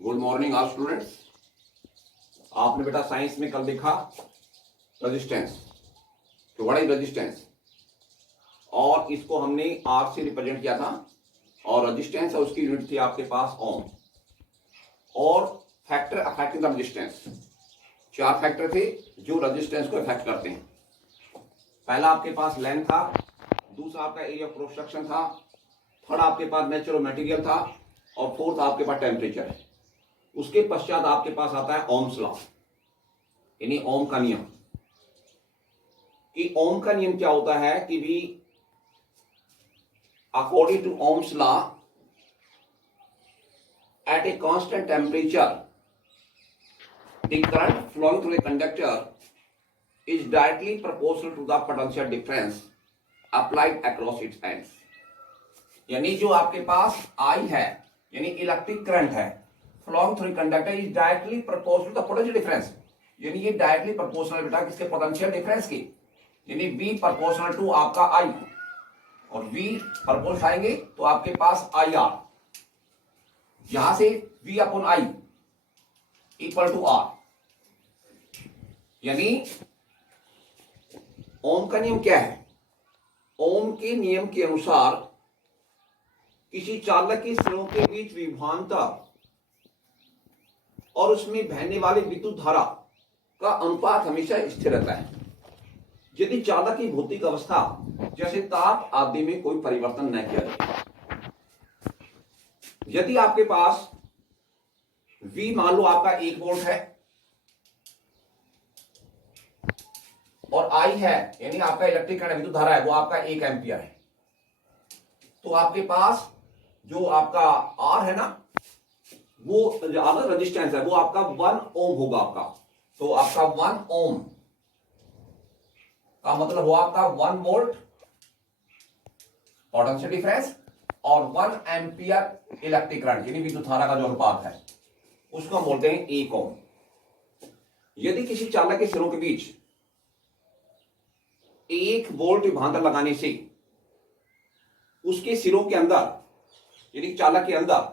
Good morning all students. आपने बेटा science में कल देखा रेजिस्टेंस, तो व्हाट इज रेजिस्टेंस, और इसको हमने आर से रिप्रेजेंट किया था, और रेजिस्टेंस है उसकी यूनिट थी आपके पास ओम, और फैक्टर अफेक्टिंग द रेजिस्टेंस। चार फैक्टर थे जो रेजिस्टेंस को अफेक्ट करते हैं। पहला आपके पास लेंथ था, दूसरा आपका एरिया ऑफ क्रॉस सेक्शन था, थर्ड आपके पास नेचर ऑफ मटेरियल था, और फोर्थ आपके पास टेम्परेचर है। उसके पश्चात आपके पास आता है ओम्स लॉ, यानी ओम का नियम। कि ओम का नियम क्या होता है कि भी according to Ohm's law at a constant temperature the current flowing through the conductor is directly proportional to the potential difference applied across its ends. यानी जो आपके पास आई है, यानी इलेक्ट्रिक करंट है flowing through conductor is directly proportional to the potential difference. यानी ये directly proportional बेटा किसके पोटेंशियल डिफरेंस की, यानी V प्रोपोर्शनल टू आपका I, और V प्रोपोर्शनल आएंगे तो आपके पास IR, यहां से V upon I equal to R। यानी ओम का नियम क्या है? ओम के नियम के अनुसार किसी चालक की सिरों के बीच विभवांतर और उसमें बहने वाली विद्युत धारा का अनुपात हमेशा स्थिर रहता है यदि चालक की भौतिक अवस्था जैसे ताप आदि में कोई परिवर्तन न किया जाए। यदि आपके पास V मान लो आपका 1 वोल्ट है और I है, यानी आपका इलेक्ट्रिक करंट विद्युत धारा है वो आपका 1 एम्पियर है, तो आपके पास जो आपका R है ना, वो अगर रेजिस्टेंस है वो आपका 1 ओम होगा आपका। तो आपका 1 ओम का मतलब हुआ आपका 1 वोल्ट पोटेंशियल डिफरेंस और 1 एम्पियर इलेक्ट्रिक करंट यानी विद्युत धारा का जो अनुपात है उसको हम बोलते हैं 1 ओम। यदि किसी चालक के सिरों के बीच 1 वोल्ट विभवांतर लगाने से उसके सिरों के अंदर यानी चालक के अंदर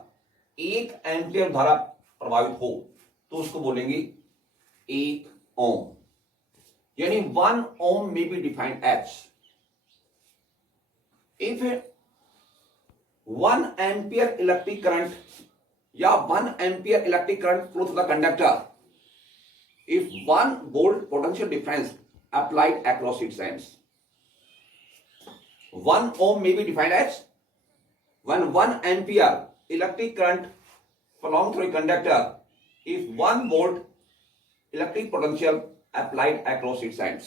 1 एम्पियर धारा प्रभावित हो तो उसको बोलेंगे 1 ओम। यानी 1 ohm may be defined as if 1 ampere electric current या 1 ampere electric current flow through the conductor if 1 volt potential difference applied across its ends. 1 ohm may be defined as when 1 ampere electric current flowing through a conductor if 1 volt electric potential applied across its ends,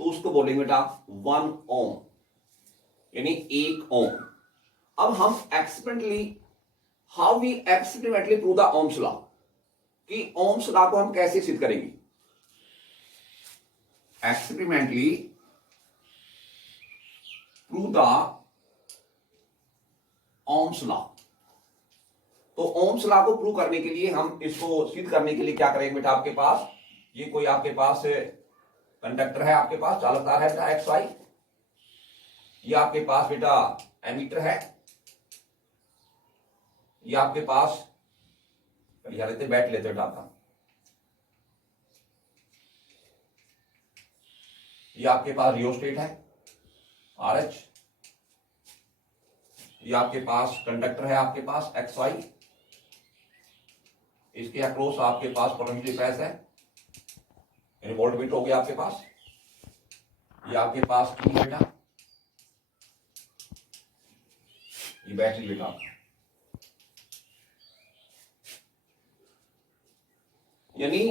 तो उसको बोलेंगे बेटा 1 ओम यानी 1 ohm. अब हम how we experimentally prove the Ohm's law, कि Ohm's law को हम कैसे सिद्ध करेंगे। Experimentally prove the Ohm's law. तो ओम्स लॉ को प्रूव करने के लिए हम इसको सिद्ध करने के लिए क्या करेंगे बेटा, आपके पास ये कोई आपके पास कंडक्टर है, आपके पास चालक तार है बेटा एक्स वाई, ये आपके पास बेटा एमीटर है, ये आपके पास लेते बैठ लेते बेटा आपका, ये आपके पास रियोस्टेट है RH, ये आपके पास कंडक्टर है आपके पास एक्स वाई, इसके अक्रॉस आपके पास पोटेंशियल डिफरेंस है वोल्ट मीटर हो गया आपके पास, ये आपके पास Q बेटा, ये बैटरी बेटा। यानी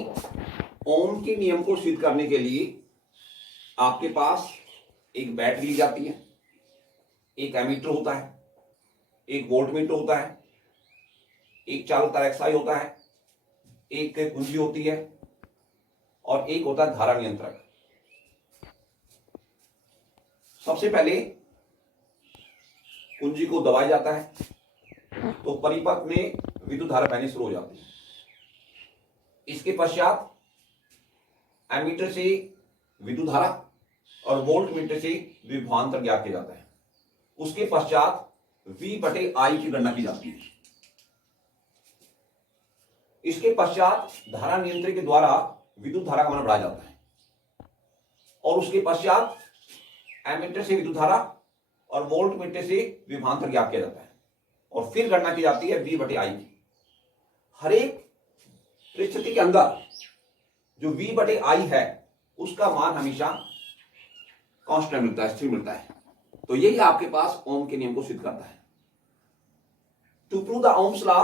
ओम के नियम को सिद्ध करने के लिए आपके पास एक बैटरी ली जाती है, एक एमीटर होता है, एक वोल्ट मीटर होता है, एक चालक तार XI होता है, एक कुंजी होती है और एक होता है धारा नियंत्रक। सबसे पहले कुंजी को दबाया जाता है तो परिपथ में विद्युत धारा बहनी शुरू हो जाती है। इसके पश्चात एमीटर से विद्युत धारा और वोल्ट मीटर से विभवांतर ज्ञात किया जाता है। उसके पश्चात V/I की गणना की जाती है। इसके पश्चात धारा नियंत्रण के द्वारा विद्युत धारा का मान बढ़ाया जाता है और उसके पश्चात एमीटर से विद्युत धारा और वोल्ट मीटर से विभवांतर ज्ञात किया जाता है और फिर गणना की जाती है V/I की। हर एक परिस्थिति के अंदर जो V/I है उसका मान हमेशा कांस्टेंट मिलता है, स्थिर मिलता है। तो यही आपके पास ओम के नियम को सिद्ध करता है। To prove the Ohm's law,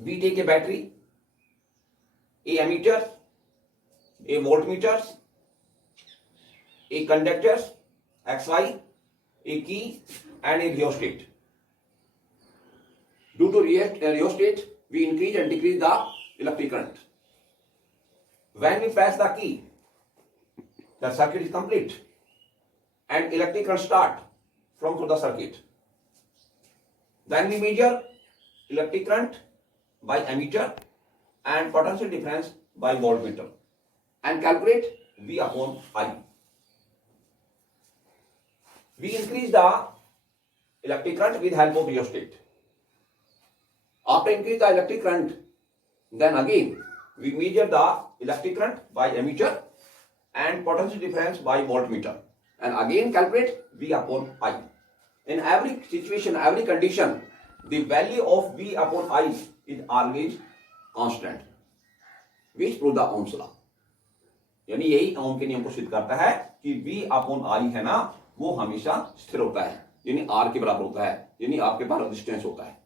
we take a battery, a ammeter, a voltmeter, a conductors XY, a key and a rheostat. Due to rheostat, we increase and decrease the electric current. When we press the key, the circuit is complete and electric current start from through the circuit. Then we measure electric current by ammeter and potential difference by voltmeter and calculate V/I. We increase the electric current with help of rheostat. After increase the electric current, then again we measure the electric current by ammeter and potential difference by voltmeter and again calculate V/I. In every situation, every condition, the value of V/I is always constant, which prove the Ohm's law. यानी यही ओम के नियम को सिद्ध करता है कि V/I है ना, वो हमेशा स्थिर होता है, यानी R के बराबर होता है, यानी आपके पास रेजिस्टेंस होता है।